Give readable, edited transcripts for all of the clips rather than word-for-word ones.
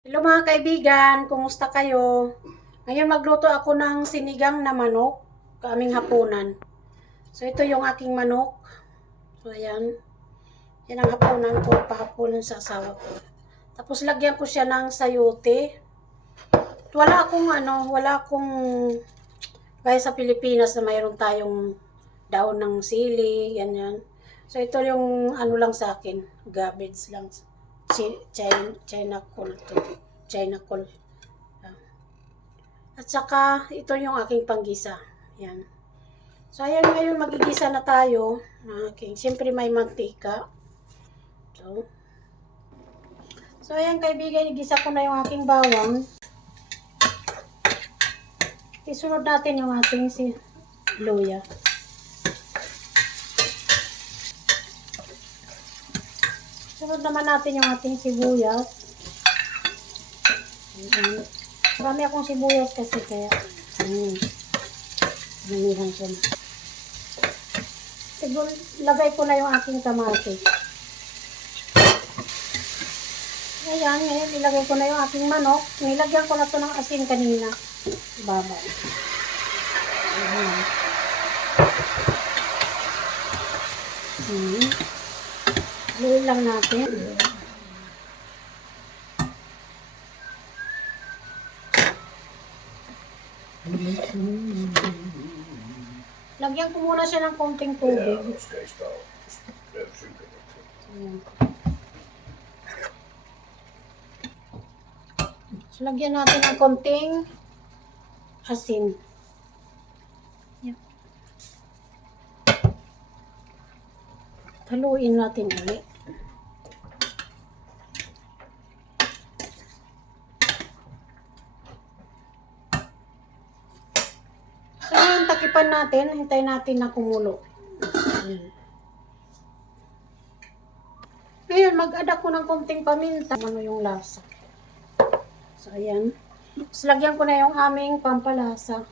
Hello mga kaibigan, kumusta kayo? Ngayon magluto ako ng sinigang na manok, kaming hapunan. So ito yung aking manok. So ayan. Yan ang hapunan ko, pahapunan sa asawa ko. Tapos lagyan ko siya ng sayote. Wala akong gaya sa Pilipinas na mayroon tayong daon ng sili, ganyan. So ito yung ano lang sa akin, cabbage lang. China col to. China col. At saka, ito yung aking panggisa. Yan. So, ayan ngayon, magigisa na tayo. Siyempre may mantika. So, ayan kaibigan, igisa ko na yung aking bawang. Isunod natin yung ating luya. Sunod naman natin yung ating sibuyas. Ayan. Marami akong sibuyas kasi kaya nanihan ko na. Siguro lagay ko na yung aking kamatis. Ayan, ngayon ilagay ko na yung aking manok. Nilagyan ko na to ng asin kanina. Baba. Ayan. Haluin lang natin. Lagyan ko muna siya ng konting tubig. So, lagyan natin ng konting asin. Haluin natin ulit. So, yung takipan natin, hintayin natin na kumulo. Ngayon, mag-add ako ng konting paminta. Ano yung lasa. So, ayan. So, lagyan ko na yung aming pampalasa.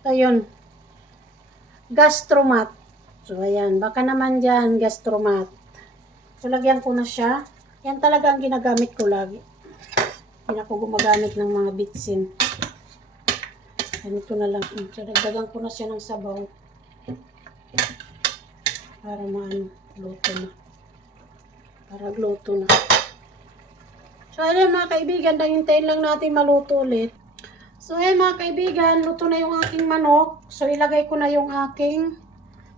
Ayun. Gastromat. So, ayan. Baka naman dyan, gastromat. So, lagyan ko na siya. Yan talaga ang ginagamit ko lagi. Hindi ako gumagamit ng mga bitsin. Ganito na lang. So, dagdagan ko na siya ng sabaw. Para luto na. Para luto na. So, ayan mga kaibigan, hintayin lang natin maluto ulit. So, ayan mga kaibigan, luto na yung aking manok. So, ilagay ko na yung aking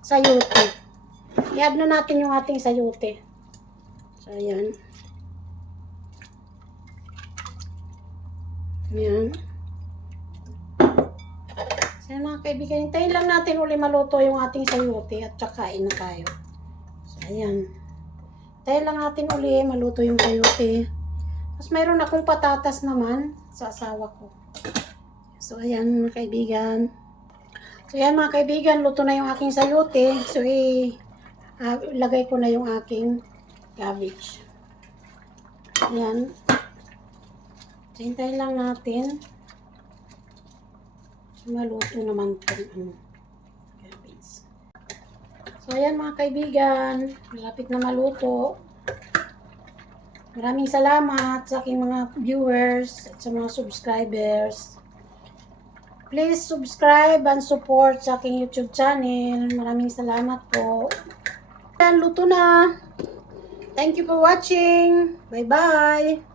sayote. I-add na natin yung ating sayote. So, ayan. Ayan. So, ayan mga kaibigan, hintayin lang natin uli maluto yung ating sayote at saka kain na tayo. So, ayan. Hintayin lang natin uli maluto yung sayote. Tapos, mayroon akong patatas naman sa asawa ko. So, ayan mga kaibigan. So, ayan mga kaibigan, luto na yung aking sayote. So, ilagay ko na yung aking cabbage. Ayan. So, hintayin lang natin. So, maluto naman itong cabbage. So, ayan mga kaibigan, malapit na maluto. Maraming salamat sa aking mga viewers at sa mga subscribers. Please subscribe and support sa aking YouTube channel. Maraming salamat po. Luto na. Thank you for watching. Bye-bye.